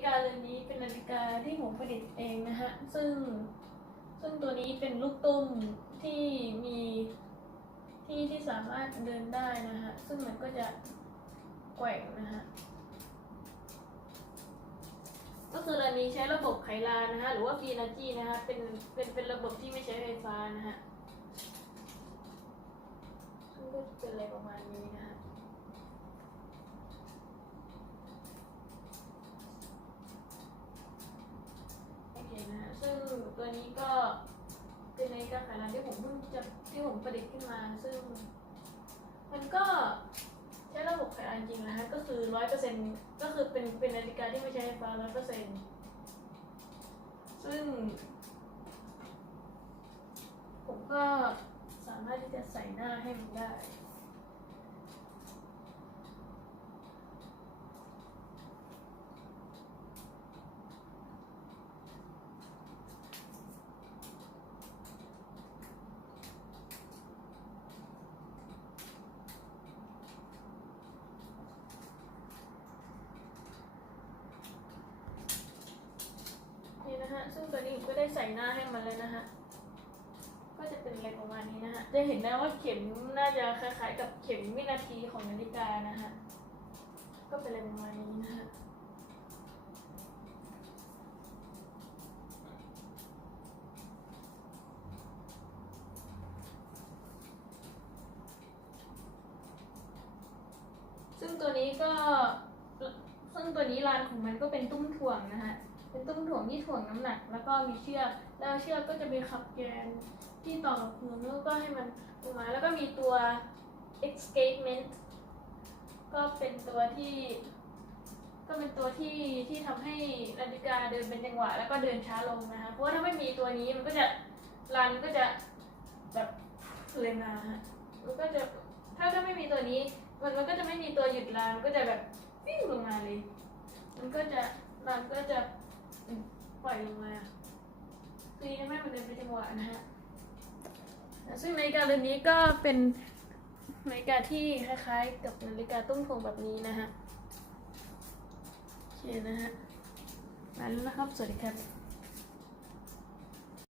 ฬิกาเรือนนี้เป็นนาฬิกาที่ผมผลิตเองนะฮะ ซึ่งซึ่งตัวนี้เป็นลูกตุ้มที่มีที่ที่สามารถเดินได้นะฮะ ซึ่งมันก็จะแกว่งนะฮะ ก็คือเรือนนี้ใช้ระบบไขลานนะฮะ หรือว่าฟีนาจีนะฮะ เป็นเป็นเป็นระบบที่ไม่ใช้ไฟฟ้านะฮะซึ่งก็จะเป็นอะไรประมาณนี้นะฮะ โอเคนะฮะซึ่ง นี้ก็เป็นนาฬิกาไขลานที่ผมเพิ่งจะที่ผมประดิษฐ์ขึ้นมา ซึ่ง มันก็ใช้ระบบไขลานจริงนะฮะก็คือร้อยเปอร์เซ็นก็คือเป็นเป็นนาฬิกาที่ไม่ใช้ไฟฟ้าร้อยเปอร์เซ็นซึ่ง ผมก็สามารถที่จะใส่หน้าให้มันได้ ซึ่งตัวนี้ก็ได้ใส่หน้าให้มันเลยนะฮะ ก็จะเป็นอะไรประมาณนี้นะฮะ จะเห็นนะว่าเข็มน่าจะคล้ายๆ กับเข็มวินาทีของนาฬิกานะฮะ ก็เป็นอะไรประมาณนี้นะฮะซึ่งตัวนี้ก็ ซึ่งตัวนี้ลานของมันก็เป็นตุ้มถ่วงนะฮะ เป็นตุ้มถ่วงที่ถ่วงน้ำหนัก แล้วก็มีเชือกแล้วเชือกก็จะมีขับแกนที่ต่อกับพื้นแล้วก็ให้มันลงมาแล้วก็มีตัว escapement ก็เป็นตัวที่ ก็เป็นตัวที่ที่ทำให้นาฬิกาเดินเป็นจังหวะ แล้วก็เดินช้าลงนะคะเพราะว่าถ้าไม่มีตัวนี้มันก็จะรันก็จะแบบเลยมาฮะมันก็จะถ้าถ้าไม่มีตัวนี้ มันมันก็จะไม่มีตัวหยุดรันก็จะแบบวิ่งลงมาเลย มันก็จะรันก็จะ ปล่อยลงมาคือยังไม่ให้มันเดิมเป็นจังหวะนะฮะซึ่งนาฬิกาเรือนนี้ก็เป็นนาฬิกาที่คล้ายๆ กับนาฬิกาตุ้มโทงแบบนี้นะฮะโอเคนะฮะมาแล้วนะครับ สวัสดีครับ